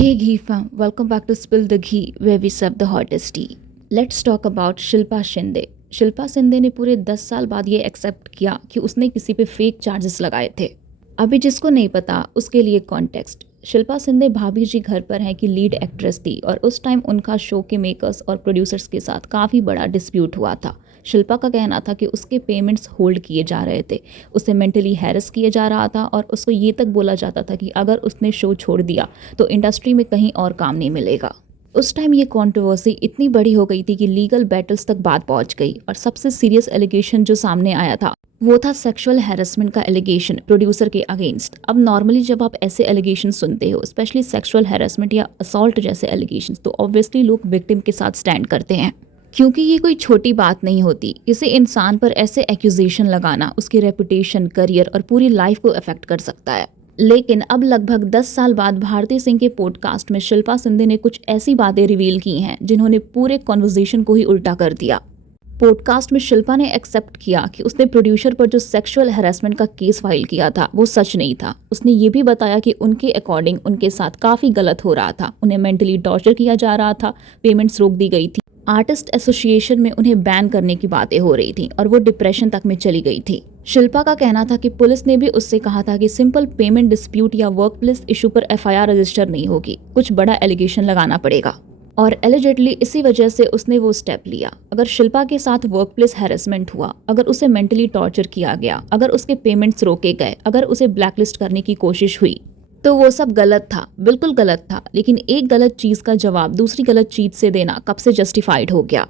Hey Ghee fam, welcome back to Spill the Ghee where we serve the hottest tea. Let's talk about Shilpa Shinde. Shilpa Shinde ने पूरे 10 साल बाद ये accept किया कि उसने किसी पे फेक चार्जेस लगाए थे. अभी जिसको नहीं पता उसके लिए कॉन्टेक्स्ट. शिल्पा शिंदे भाभी जी घर पर हैं कि लीड एक्ट्रेस थी और उस टाइम उनका शो के मेकर्स और प्रोड्यूसर्स के साथ काफ़ी बड़ा डिस्प्यूट हुआ था. शिल्पा का कहना था कि उसके पेमेंट्स होल्ड किए जा रहे थे, उसे मेंटली हैरेस किया जा रहा था और उसको ये तक बोला जाता था कि अगर उसने शो छोड़ दिया तो इंडस्ट्री में कहीं और काम नहीं मिलेगा. उस टाइम ये कंट्रोवर्सी इतनी बड़ी हो गई थी कि लीगल बैटल्स तक बात पहुंच गई और सबसे सीरियस एलिगेशन जो सामने आया था वो था सेक्सुअल हैरेसमेंट का एलिगेशन प्रोड्यूसर के अगेंस्ट. अब नॉर्मली जब आप ऐसे एलिगेशन सुनते हो, स्पेशली सेक्सुअल हैरेसमेंट या असॉल्ट जैसे एलिगेशन, तो ऑब्वियसली लोग विक्टिम के साथ स्टैंड करते हैं क्योंकि ये कोई छोटी बात नहीं होती. किसी इंसान पर ऐसे एक्यूजेशन लगाना उसकी रेपुटेशन, करियर और पूरी लाइफ को अफेक्ट कर सकता है. लेकिन अब लगभग 10 साल बाद भारती सिंह के पॉडकास्ट में शिल्पा शिंदे ने कुछ ऐसी बातें रिवील की हैं जिन्होंने पूरे कॉन्वर्जेशन को ही उल्टा कर दिया. पॉडकास्ट में शिल्पा ने एक्सेप्ट किया कि उसने प्रोड्यूसर पर जो सेक्सुअल हैरेसमेंट का केस फाइल किया था वो सच नहीं था. उसने ये भी बताया कि उनके अकॉर्डिंग उनके साथ काफ़ी गलत हो रहा था, उन्हें मेंटली टॉर्चर किया जा रहा था, पेमेंट्स रोक दी गई थी, आर्टिस्ट एसोसिएशन में उन्हें बैन करने की बातें हो रही थी और वो डिप्रेशन तक में चली गई थी. शिल्पा का कहना था कि पुलिस ने भी उससे कहा था कि सिंपल पेमेंट डिस्प्यूट या वर्क प्लेस इशू पर एफआईआर रजिस्टर नहीं होगी, कुछ बड़ा एलिगेशन लगाना पड़ेगा. और एलिजेडली इसी वजह से उसने वो स्टेप लिया. अगर शिल्पा के साथ वर्क प्लेस हैरेसमेंट हुआ, अगर उसे मेंटली टॉर्चर किया गया, अगर उसके पेमेंट्स रोके गए, अगर उसे ब्लैकलिस्ट करने की कोशिश हुई, तो वो सब गलत था, बिल्कुल गलत था. लेकिन एक गलत चीज़ का जवाब दूसरी गलत चीज़ से देना कब से जस्टिफाइड हो गया?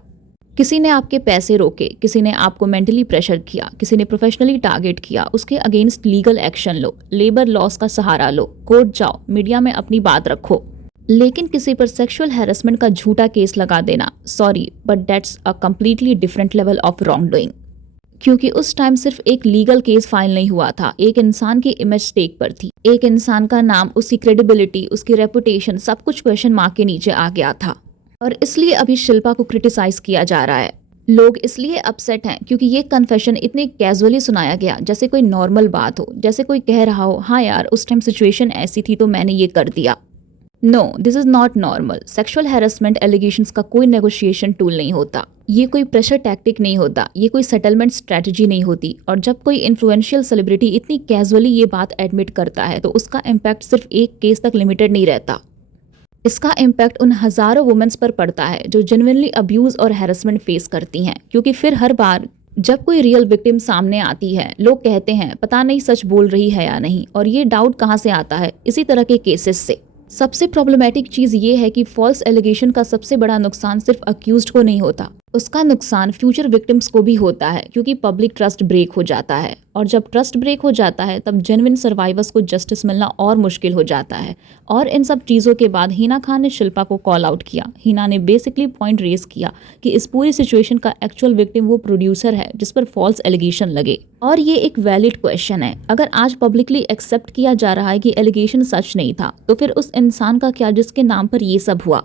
किसी ने आपके पैसे रोके, किसी ने आपको मेंटली प्रेशर किया, किसी ने प्रोफेशनली टारगेट किया, उसके अगेंस्ट लीगल एक्शन लो, लेबर लॉस का सहारा लो, कोर्ट जाओ, मीडिया में अपनी बात रखो. लेकिन किसी पर सेक्सुअल हैरेसमेंट का झूठा केस लगा देना, sorry but that's a completely different level of wrong doing. क्योंकि उस टाइम सिर्फ एक लीगल केस फाइल नहीं हुआ था, एक इंसान की इमेज स्टेक पर थी. एक इंसान का नाम, उसकी क्रेडिबिलिटी, उसकी रेपुटेशन, सब कुछ क्वेश्चन मार्क के नीचे आ गया था. और इसलिए अभी शिल्पा को क्रिटिसाइज किया जा रहा है. लोग इसलिए अपसेट हैं क्योंकि ये कन्फेशन इतने कैजुअली सुनाया गया, जैसे कोई नॉर्मल बात हो, जैसे कोई कह रहा हो हाँ यार उस टाइम सिचुएशन ऐसी थी तो मैंने ये कर दिया. No, this is not normal. Sexual harassment allegations का कोई नेगोशिएशन टूल नहीं होता, ये कोई प्रेशर टैक्टिक नहीं होता, ये कोई सेटलमेंट स्ट्रेटजी नहीं होती. और जब कोई इन्फ्लुएंशियल सेलिब्रिटी इतनी कैजुअली ये बात एडमिट करता है तो उसका इम्पैक्ट सिर्फ एक केस तक लिमिटेड नहीं रहता. इसका इम्पैक्ट उन हजारों वुमेन्स पर पड़ता है जो जेन्युइनली अब्यूज और हैरेसमेंट फेस करती हैं. क्योंकि फिर हर बार जब कोई रियल विक्टिम सामने आती है, लोग कहते हैं पता नहीं सच बोल रही है या नहीं. और ये डाउट कहाँ से आता है? इसी तरह के केसेस से. सबसे प्रॉब्लमैटिक चीज़ ये है कि फॉल्स एलिगेशन का सबसे बड़ा नुकसान सिर्फ अक्यूज्ड को नहीं होता, उसका नुकसान फ्यूचर विक्टिम्स को भी होता है. क्योंकि पब्लिक ट्रस्ट ब्रेक हो जाता है और जब ट्रस्ट ब्रेक हो जाता है तब जेन्युइन सर्वाइवर्स को जस्टिस मिलना और मुश्किल हो जाता है. और इन सब चीज़ों के बाद हिना खान ने शिल्पा को कॉल आउट किया. हिना ने बेसिकली पॉइंट रेज किया कि इस पूरी सिचुएशन का एक्चुअल विक्टिम वो प्रोड्यूसर है जिस पर फॉल्स एलिगेशन लगे. और ये एक वैलिड क्वेश्चन है. अगर आज पब्लिकली एक्सेप्ट किया जा रहा है कि एलिगेशन सच नहीं था, तो फिर उस इंसान का क्या जिसके नाम पर ये सब हुआ?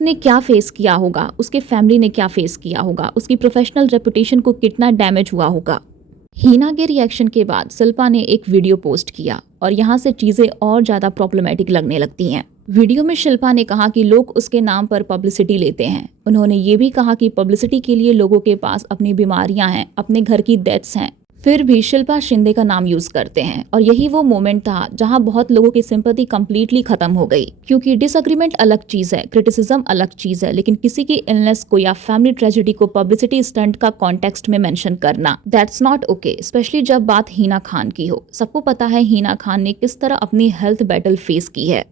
ने क्या फेस किया होगा, उसके फैमिली ने क्या फेस किया होगा, उसकी प्रोफेशनल रेपुटेशन को कितना डैमेज हुआ होगा. हिना के रिएक्शन के बाद शिल्पा ने एक वीडियो पोस्ट किया और यहाँ से चीज़ें और ज़्यादा प्रॉब्लमेटिक लगने लगती हैं. वीडियो में शिल्पा ने कहा कि लोग उसके नाम पर पब्लिसिटी लेते हैं. उन्होंने ये भी कहा कि पब्लिसिटी के लिए लोगों के पास अपनी बीमारियां हैं, अपने घर की डेथ्स हैं, फिर भी शिल्पा शिंदे का नाम यूज करते हैं. और यही वो मोमेंट था जहां बहुत लोगों की सिंपैथी कंप्लीटली खत्म हो गई. क्योंकि डिसएग्रीमेंट अलग चीज है, क्रिटिसिज्म अलग चीज है, लेकिन किसी की इलनेस को या फैमिली ट्रेजेडी को पब्लिसिटी स्टंट का कॉन्टेक्स्ट में मेंशन करना, दैट्स नॉट ओके. स्पेशली जब बात हिना खान की हो. सबको पता है हिना खान ने किस तरह अपनी हेल्थ बैटल फेस की है.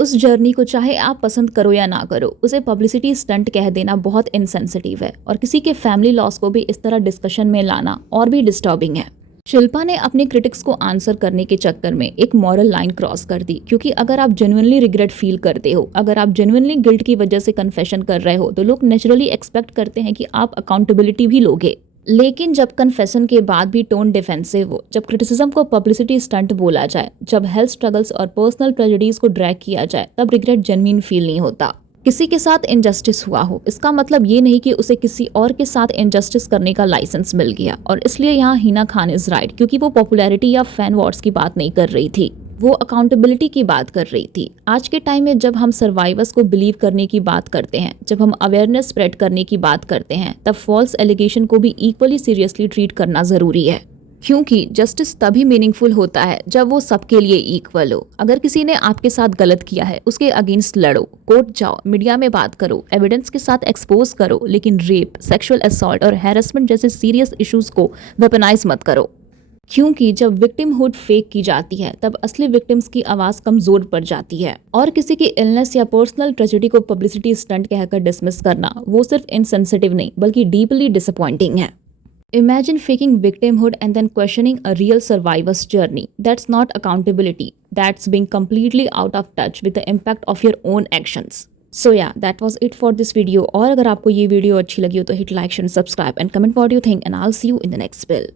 उस जर्नी को चाहे आप पसंद करो या ना करो, उसे पब्लिसिटी स्टंट कह देना बहुत इनसेंसिटिव है. और किसी के फैमिली लॉस को भी इस तरह डिस्कशन में लाना और भी डिस्टर्बिंग है. शिल्पा ने अपने क्रिटिक्स को आंसर करने के चक्कर में एक मॉरल लाइन क्रॉस कर दी. क्योंकि अगर आप जेन्युइनली रिग्रेट फील करते हो, अगर आप जेन्युइनली गिल्ट की वजह से कन्फेशन कर रहे हो, तो लोग नेचुरली एक्सपेक्ट करते हैं कि आप अकाउंटेबिलिटी भी लोगे. लेकिन जब कन्फेशन के बाद भी टोन डिफेंसिव हो, जब क्रिटिसिज्म को पब्लिसिटी स्टंट बोला जाए, जब हेल्थ स्ट्रगल्स और पर्सनल ट्रेजेडीज को ड्रैग किया जाए, तब रिग्रेट जेन्युइन फील नहीं होता. किसी के साथ इनजस्टिस हुआ हो, इसका मतलब ये नहीं कि उसे किसी और के साथ इनजस्टिस करने का लाइसेंस मिल गया. और इसलिए यहाँ हिना खान इज राइट, क्योंकि वो पॉपुलैरिटी या फैन वॉर्स की बात नहीं कर रही थी. वो अकाउंटेबिलिटी की बात कर रही थी। आज के टाइम में जब हम सर्वाइवर्स को बिलीव करने की बात करते हैं, जब हम अवेयरनेस स्प्रेड करने की बात करते हैं, तब फॉल्स एलिगेशन को भी इक्वली सीरियसली ट्रीट करना ज़रूरी है, क्योंकि जस्टिस तभी मीनिंगफुल होता है जब वो सबके लिए इक्वल हो। अगर किसी ने आपके साथ गलत किया है, उसके अगेंस्ट लड़ो, कोर्ट जाओ, मीडिया में बात करो, एविडेंस के साथ एक्सपोज करो, लेकिन रेप, सेक्सुअल असॉल्ट और हैरेसमेंट जैसे सीरियस इश्यूज को वेपनाइज मत करो, क्योंकि जब विक्टिमहुड फेक की जाती है तब असली विक्टिम्स की आवाज़ कमज़ोर पड़ जाती है। और किसी की इलनेस या पर्सनल ट्रेजेडी को पब्लिसिटी स्टंट कहकर डिसमिस करना, वो सिर्फ इनसेंसिटिव नहीं बल्कि डीपली डिसअपॉइंटिंग है। Imagine faking victimhood and then questioning a real survivor's journey. That's not accountability. That's being completely out of touch with the impact of your own actions. So yeah, that was it for this video. और अगर आपको ये video अच्छी लगी हो तो hit like, share, subscribe and comment what you think, and I'll see you in the next spill.